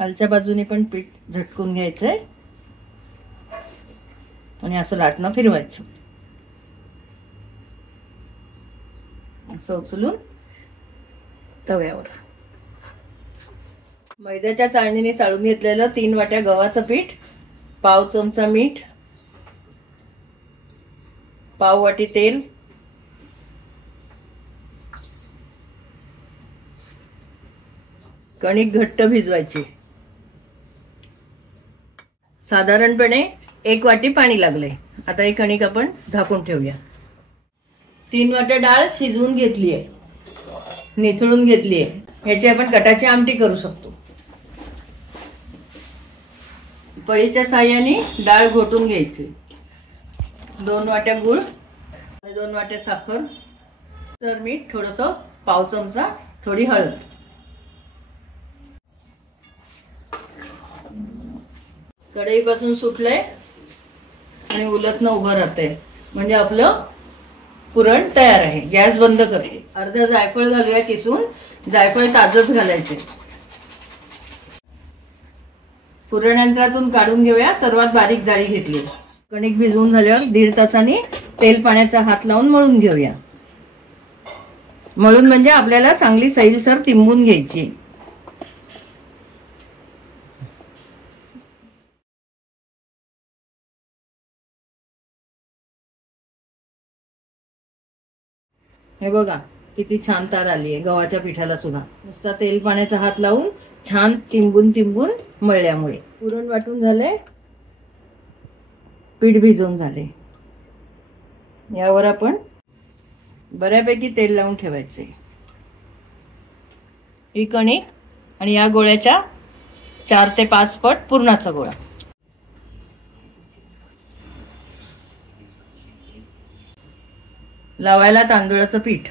खालच्या बाजूने पण पीठ झटकून घ्यायचंय आणि असं लाटणं फिरवायचं. असं उचलून तव्यावर मैद्याच्या चाळणीने चाळून घेतलेलं 3 वाट्या गव्हाचं पीठ, पाव चमचा मीठ, पाव वाटी तेल, कणिक घट्ट भिजवायची. साधारणपणे 1 वाटी पाणी लागले. आता ही कणिक आपण झाकून ठेवूया. 3 वाट्या डाळ शिजवून घेतली आहे, निथळून घेतली आहे. ह्याची आपण कटाची आमटी करू शकतो. पळीच्या साहाय्याने डाळ घोटून घ्यायची. 2 वाट्या गूळ, 2 वाट्या साखर, तर मीठ थोडंसं, पाव चमचा, थोडी हळद. कढईपासून सुटलंय आणि उलटणं उभं राहतंय म्हणजे आपलं पुरण तयार आहे. गॅस बंद करते. अर्धा जायफळ घालूया किसून. जायफळ ताजच घालायचे. पुरण यंत्रातून काढून घेऊया. सर्वात बारीक जाळी घेतली. कणिक भिजवून झाल्यावर 1.5 तासांनी तेल पाण्याचा हात लावून मळून घेऊया. मळून म्हणजे आपल्याला चांगली सैलसर तिंबून घ्यायची. हे बघा किती छान तार आली आहे गव्हाच्या पिठाला सुद्धा. नुसता तेल पाण्याचा हात लावून छान तिंबून तिंबून मळल्यामुळे. पुरण वाटून झाले, पीठ भिजवून झाले. यावर आपण बऱ्यापैकी तेल लावून ठेवायचे. ही कणिक आणि या गोळ्याच्या 4 ते 5 पट पुरणाचा गोळा. लावायला तांदूळाचं पीठ.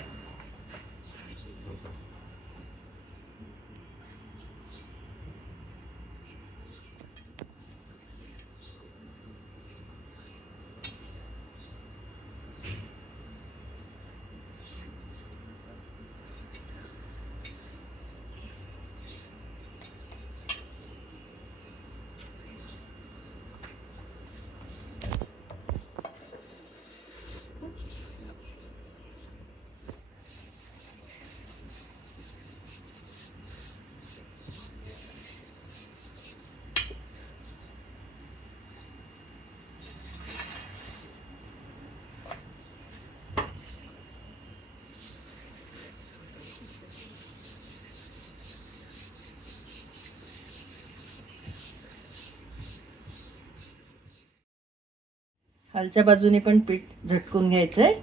खालच्या बाजूने पण पीठ झटकून घ्यायचंय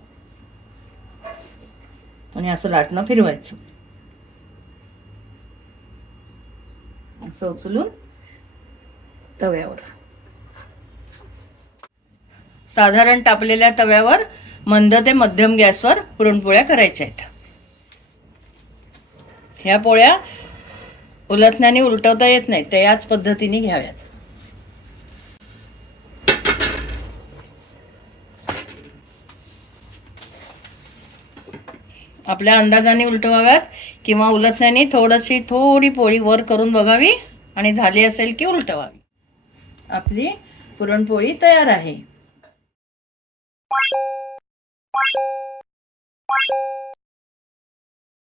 आणि असं लाटणं फिरवायचं. असं उचलून तव्यावर. साधारण तापलेल्या तव्यावर मंद ते मध्यम गॅसवर पुरणपोळ्या करायच्या आहेत. ह्या पोळ्या उलटण्याने उलटवता येत नाही, त्या याच पद्धतीने घ्याव्यात. आपल्या अंदाजाने उलटवाव्यात किंवा उलटण्याने थोडी पोळी वर करून बघावी आणि झाली असेल की उलटवावी. आपली पुरणपोळी तयार आहे.